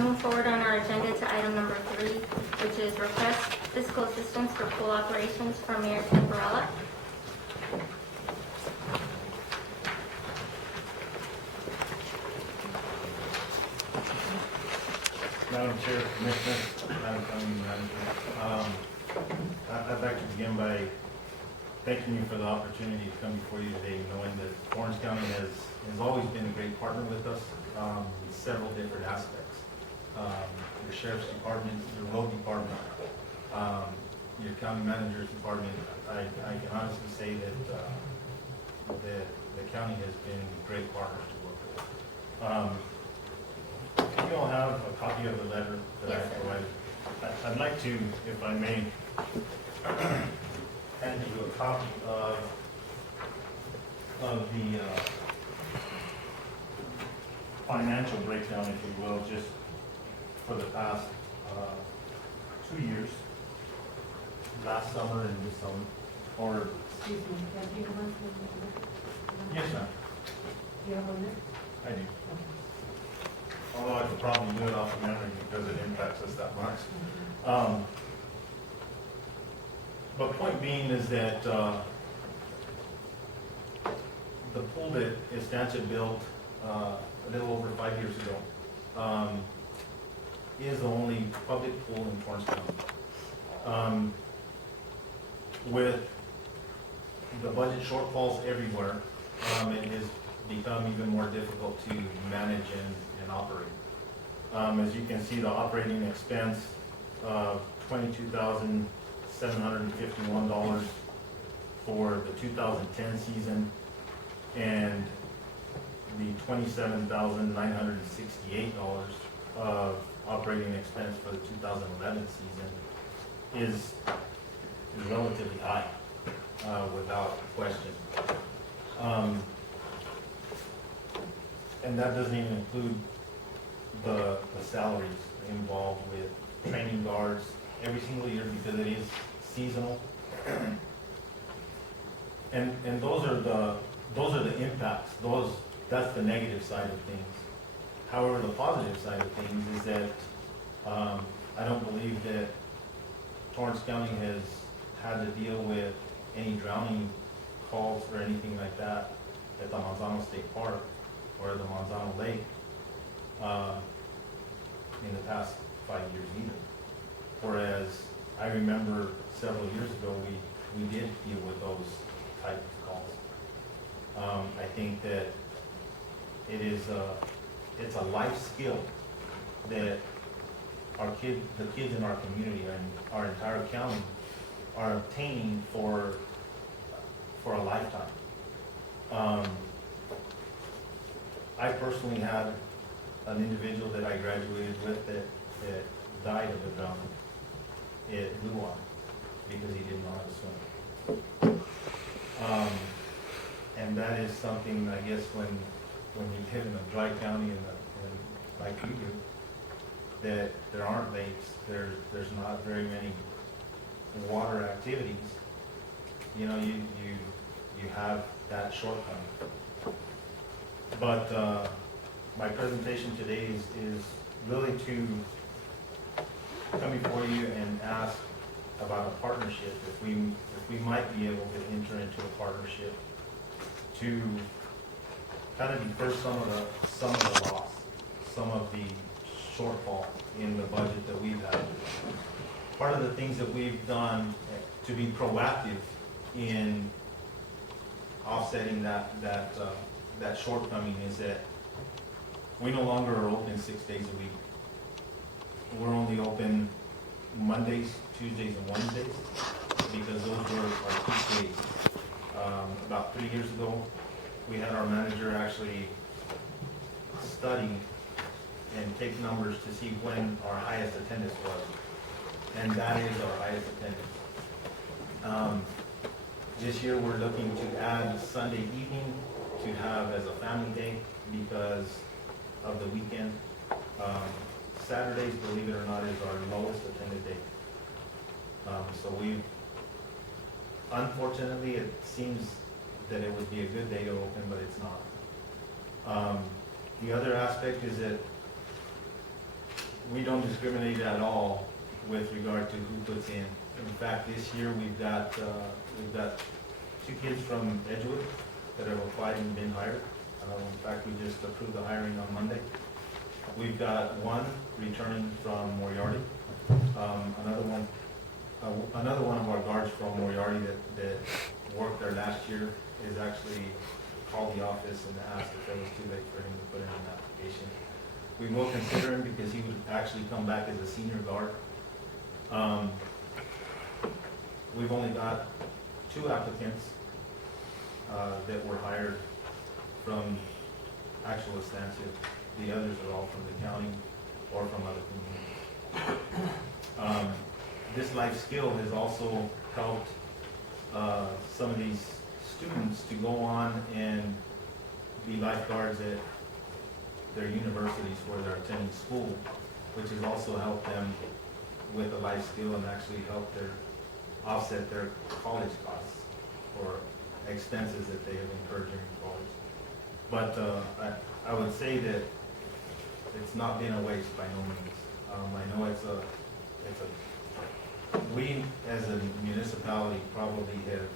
move forward on our agenda to item number 3, which is request fiscal assistance for pool operations from Mayor Temporella. Madam Chair, Commissioners, Madam County Manager, I'd like to begin by thanking you for the opportunity to come before you today, knowing that Torrance County has always been a great partner with us in several different aspects. Your Sheriff's Department, your Road Department, your County Manager's Department. I can honestly say that the county has been great partners to work with. You all have a copy of the letter that Yes, I provided. I'd like to, if I may, hand you a copy of the financial breakdown, if you will, just for the past 2 years, last summer and this summer, or... Excuse me, do you want to? Yes, ma'am. Do you have one there? I do. Although I could probably do it off of memory because it impacts us that much. But point being is that the pool that Estancia built a little over 5 years ago is the only public pool in Torrance County. With the budget shortfalls everywhere, it has become even more difficult to manage and operate. As you can see, the operating expense of $22,751 for the 2010 season and the $27,968 of operating expense for the 2011 season is relatively high, without question. And that doesn't even include the salaries involved with training guards every single year because it is seasonal. And those are the impacts. That's the negative side of things. However, the positive side of things is that I don't believe that Torrance County has had to deal with any drowning calls or anything like that at the Manzano State Park or the Manzano Lake in the past 5 years either. Whereas I remember several years ago we did deal with those type of calls. I think that it's a life skill that the kids in our community and our entire county are obtaining for a lifetime. I personally had an individual that I graduated with that died of a drowning at Blue Water because he didn't know how to swim. And that is something, I guess, when you live in a dry county and like we do, that there aren't lakes, there's not very many water activities. You know, you have that shortcoming. But my presentation today is really to come before you and ask about a partnership, if we might be able to enter into a partnership to kind of defer some of the loss, some of the shortfall in the budget that we've had. Part of the things that we've done to be proactive in offsetting that shortcoming is that we no longer are open 6 days a week. We're only open Mondays, Tuesdays, and Wednesdays because those were our peak days. About 3 years ago, we had our manager actually study and take numbers to see when our highest attendance was. And that is our highest attendance. This year we're looking to add Sunday evening to have as a family day because of the weekend. Saturdays, believe it or not, is our lowest attended day. So unfortunately, it seems that it would be a good day to open, but it's not. The other aspect is that we don't discriminate at all with regard to who puts in. In fact, this year we've got 2 kids from Edgewood that have applied and been hired. In fact, we just approved the hiring on Monday. We've got 1 returning from Moriarty. Another one of our guards from Moriarty that worked there last year is actually called the office and asked if it was too late for him to put in an application. We will consider him because he would actually come back as a senior guard. We've only got 2 applicants that were hired from actual Estancia. The others are all from the county or from other communities. This life skill has also helped some of these students to go on and be lifeguards at their universities where they're attending school, which has also helped them with a life skill and actually helped offset their college costs or expenses that they have incurred during college. But I would say that it's not been a waste by no means. I know we as a municipality probably have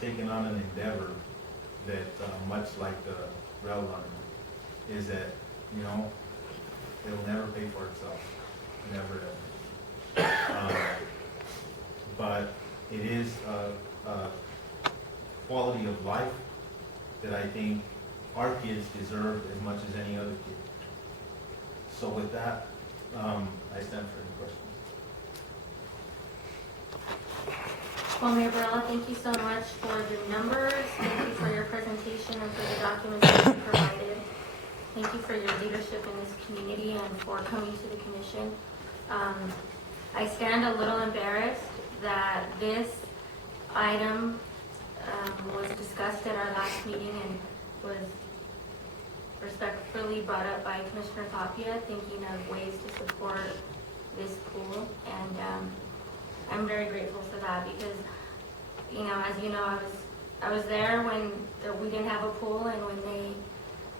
taken on an endeavor that much like the rail runner is that, it'll never pay for itself. Never does. But it is a quality of life that I think our kids deserve as much as any other kid. So with that, I stand for any questions. Well, Mayor Barella, thank you so much for the numbers. Thank you for your presentation and for the documents that you provided. Thank you for your leadership in this community and for coming to the commission. I stand a little embarrassed that this item was discussed at our last meeting and was respectfully brought up by Commissioner Tapia, thinking of ways to support this pool. And I'm very grateful for that because, as you know, I was there when we didn't have a pool and when they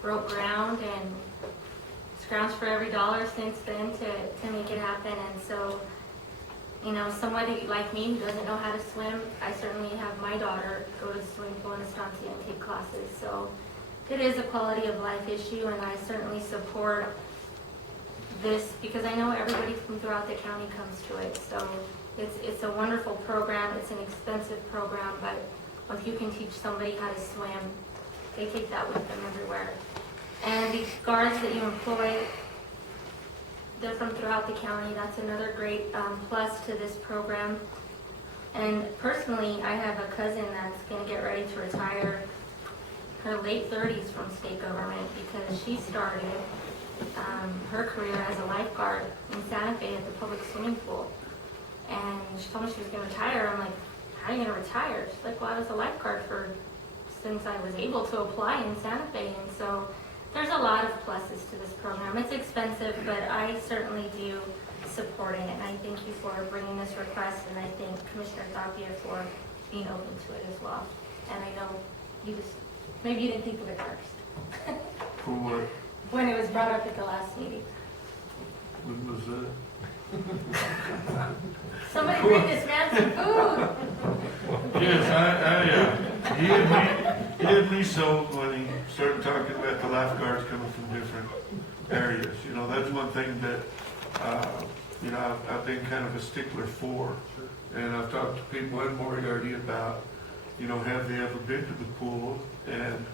broke ground and scrounged for every dollar since then to make it happen. And so, somebody like me who doesn't know how to swim, I certainly have my daughter go to the swimming pool in Estancia and take classes. So it is a quality of life issue, and I certainly support this because I know everybody from throughout the county comes to it. So it's a wonderful program. It's an expensive program, but if you can teach somebody how to swim, they take that with them everywhere. And the guards that you employ, they're from throughout the county. That's another great plus to this program. And personally, I have a cousin that's going to get ready to retire her late 30s from state government because she started her career as a lifeguard in Santa Fe at the public swimming pool. And she told me she was going to retire. I'm like, how are you going to retire? She's like, well, I was a lifeguard since I was able to apply in Santa Fe. And so there's a lot of pluses to this program. It's expensive, but I certainly do support it. And I thank you for bringing this request, and I thank Commissioner Tapia for being open to it as well. And I know maybe you didn't think of it first. For what? When it was brought up at the last meeting. When was that? Somebody bring this man some food. Yes, he had me sold when he started talking about the lifeguards coming from different areas. That's one thing that, I've been kind of a stickler for. And I've talked to people in Moriarty about, have they ever been to the pool? And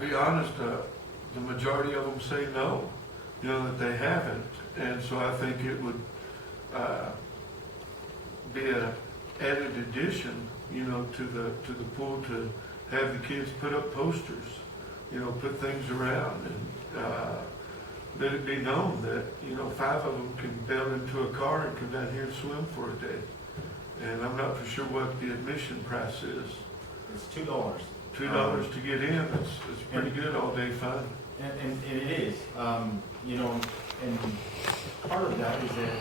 be honest, the majority of them say no, that they haven't. And so I think it would be an added addition, to the pool to have the kids put up posters, put things around, and let it be known that 5 of them can bail into a car and come down here and swim for a day. And I'm not for sure what the admission price is. It's $2. $2 to get in. It's pretty good all day fun. And it is, and part of that is that,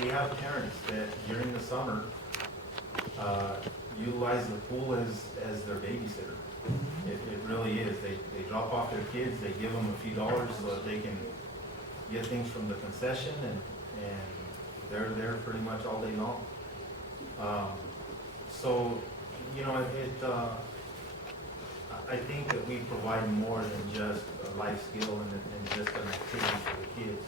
we have parents that during the summer, utilize the pool as their babysitter. It really is. They drop off their kids, they give them a few dollars so that they can get things from the concession, and they're there pretty much all day long. So, you know, I think that we provide more than just a life skill and just an activity for the kids.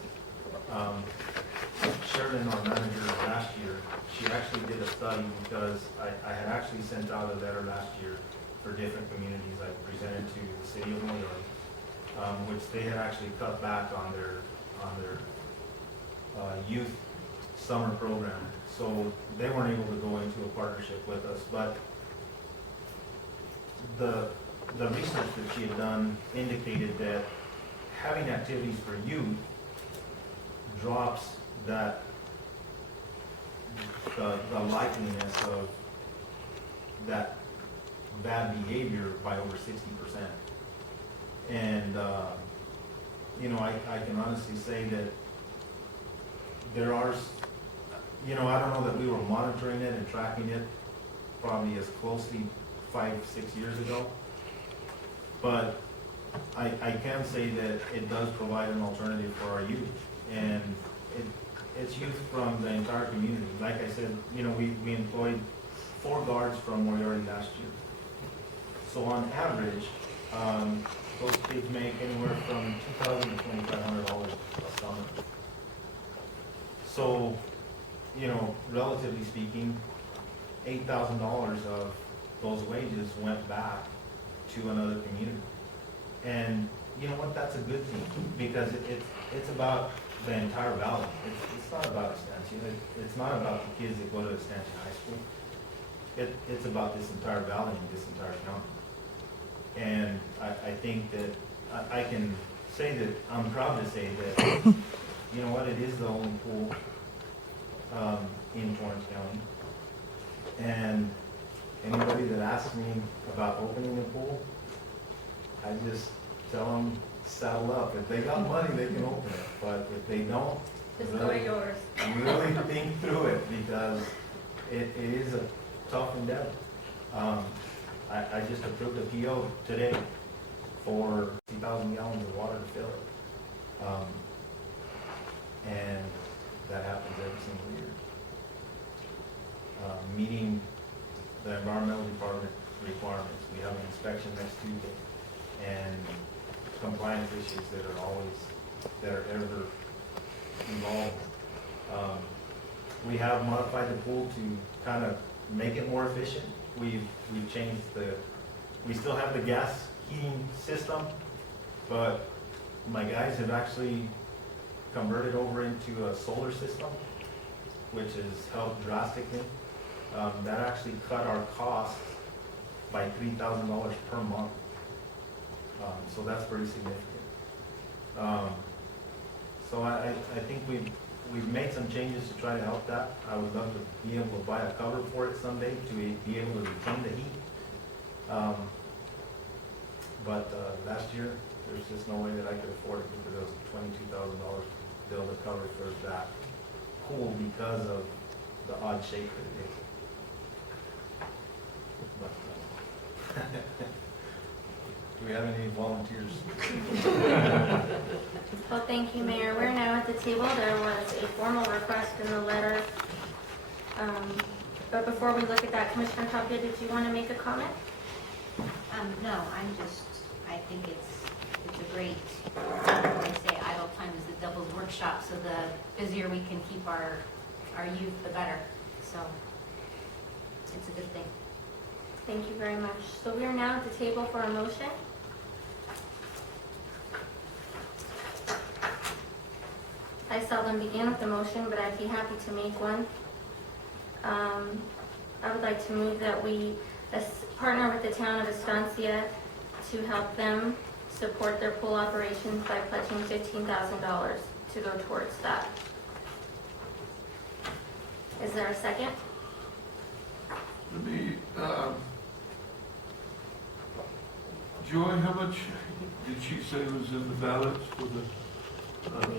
Sheridan, our manager last year, she actually did a study because I had actually sent out a letter last year for different communities. I presented to the city of Montreal, which they had actually cut back on their youth summer program. So they weren't able to go into a partnership with us, but the research that she had done indicated that having activities for youth drops the likeliness of that bad behavior by over 60%. And you know, I can honestly say that there are, you know, I don't know that we were monitoring it and tracking it probably as closely 5-6 years ago, but I can say that it does provide an alternative for our youth, and it's youth from the entire community. Like I said, you know, we employed 4 guards from Moriarty last year. So on average, those kids make anywhere from $2,000 to $2,500 a summer. So, you know, relatively speaking, $8,000 of those wages went back to another community. And you know what, that's a good thing, because it's about the entire valley. It's not about Estancia. It's not about the kids that go to Estancia High School. It's about this entire valley and this entire county. And I think that I can say that, I'm proud to say that, you know what, it is the only pool in Torrance County. And anybody that asks me about opening a pool, I just tell them, saddle up. If they got money, they can open it. But if they don't, Just really, go yours. really think through it, because it is a tough endeavor. I just approved a PO today for 50,000 gallons of water to fill it. And that happens every single year. Meeting the environmental department requirements. We have an inspection next Tuesday, and compliance issues that are ever involved. We have modified the pool to kind of make it more efficient. We've changed we still have the gas heating system, but my guys have actually converted over into a solar system, which has helped drastically. That actually cut our costs by $3,000 per month. So that's pretty significant. So I think we've made some changes to try to help that. I would love to be able to buy a cover for it someday to be able to retain the heat. But last year, there's just no way that I could afford it, because it was $22,000 to build a cover for that pool because of the odd shape that it is. But, do we have any volunteers? Well, thank you, Mayor. We're now at the table. There was a formal request in the letter. But before we look at that, Commissioner Tapia, did you want to make a comment? No, I think it's a great, they say idle time is the devil's workshop, so the busier we can keep our youth, the better. So it's a good thing. Thank you very much. So we are now at the table for a motion. I seldom begin with the motion, but I'd be happy to make one. I would like to move that we partner with the town of Estancia to help them support their pool operations by pledging $15,000 to go towards that. Is there a second? Let me, Joy, how much did she say was in the balance for the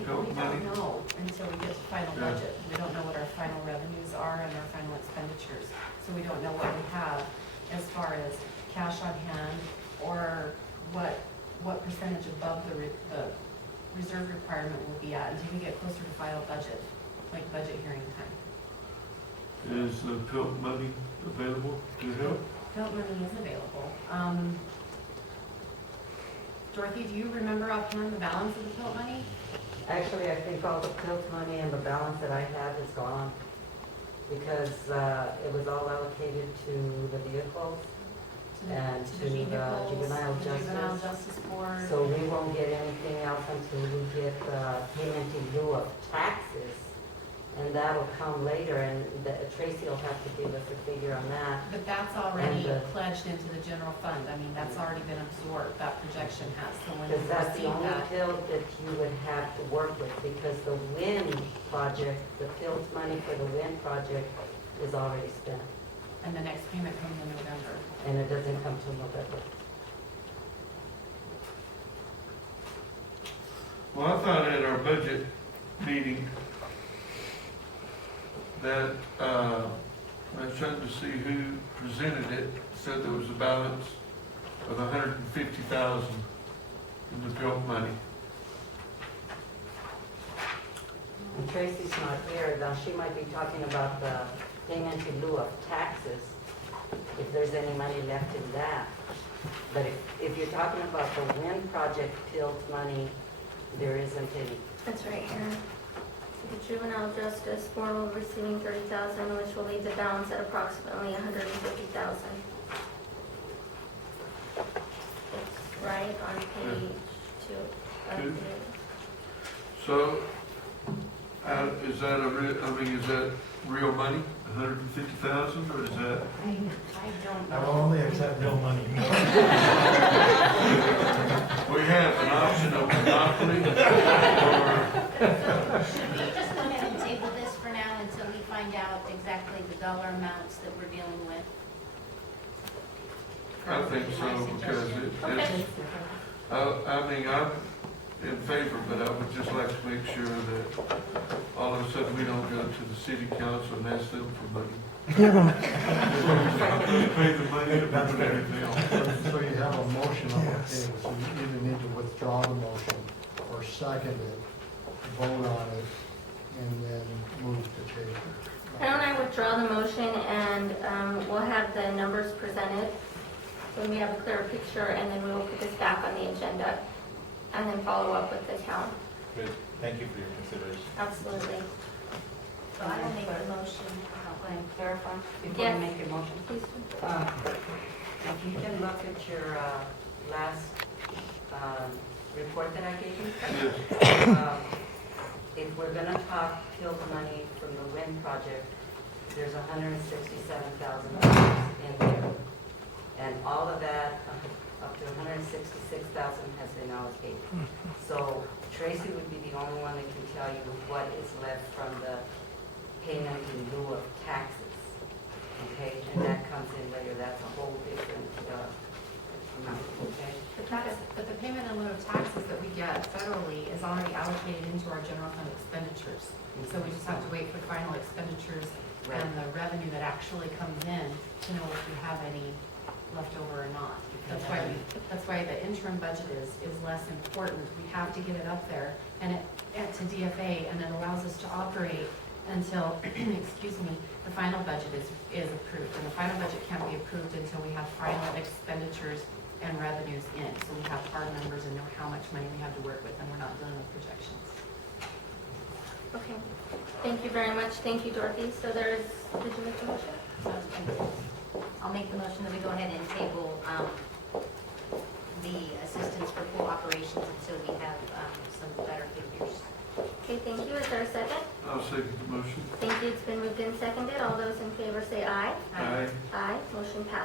help We money? don't know until we get to final Yeah. budget. We don't know what our final revenues are and our final expenditures. So we don't know what we have as far as cash on hand, or what percentage above the reserve reserve requirement will be at until we get closer to final budget, like budget hearing time. Is the PILT money available to help? Field money is available. Dorothy, do you remember offhand the balance of the field money? Actually, I think all the PILT money and the balance that I have is gone because it was all allocated to the vehicles and to the vehicles, juvenile the Juvenile justice. Justice Board. So we won't get anything else until we get payment in lieu of taxes. And that'll come later, and Tracy will have to give us a figure on that. But that's already And, pledged into the general fund. I mean, that's already been absorbed, that projection has. So when we Because that's the receive only that, PILT that you would have to work with, because the wind project, the PILT money for the wind project is already spent, and the next payment comes in November. and it doesn't come till November. Well, I thought at our budget meeting that, I was trying to see who presented it, said there was a balance of 150,000 in the PILT money. And Tracy's not here, now she might be talking about the payment in lieu of taxes, if there's any money left in that. But if you're talking about the wind project PILT money, there isn't any. That's right here. The juvenile justice board will be receiving 30,000, which will leave the balance at approximately 150,000. It's right on page 2 of Two. the, So, is that is that real money, 150,000, or is that? I don't I will know. only accept real money. We have an option of monopoly, or, Should we just go ahead and table this for now until we find out exactly the dollar amounts that we're dealing with? I think My so, because suggestion. it's, I mean, I'm in favor, but I would just like to make sure that all of a sudden we don't go to the city council and ask them for money. Pay the money to buy everything else. So you have a motion on the table, so you either need to withdraw the motion or second it, vote on it, and then move to table. why don't I withdraw the motion and we'll have the numbers presented when we have a clearer picture, and then we will put this back on the agenda and then follow up with the town. Good, thank you for your consideration. Absolutely. So I will make the motion. Can I clarify before Yes. you make your motion? Please. If you can look at your last report that I gave you, Yes. if we're gonna talk PILT money from the wind project, there's $167,000 in there. And all of that, up to $166,000 has been allocated. So Tracy would be the only one that can tell you what is left from the payment in lieu of taxes. Okay, and that comes in later, that's a whole different amount, okay? But the payment in lieu of taxes that we get federally is already allocated into our general fund expenditures. So we just have to wait for final expenditures Right. and the revenue that actually comes in to know if we have any left over or not. That's why the interim budget is less important. We have to get it up there and to DFA, and it allows us to operate until, excuse me, the final budget is approved. And the final budget can't be approved until we have final expenditures and revenues in. So we have hard numbers and know how much money we have to work with, and we're not dealing with projections. Okay. Thank you very much. Thank you, Dorothy. So did you make the motion? I'll make the motion that we go ahead and table the assistance for pool operations until we have some better figures. Okay, thank you. Is there a second? I'll second the motion. Thank you. It's been moved and seconded. All those in favor say aye. Aye. Aye. Motion passed.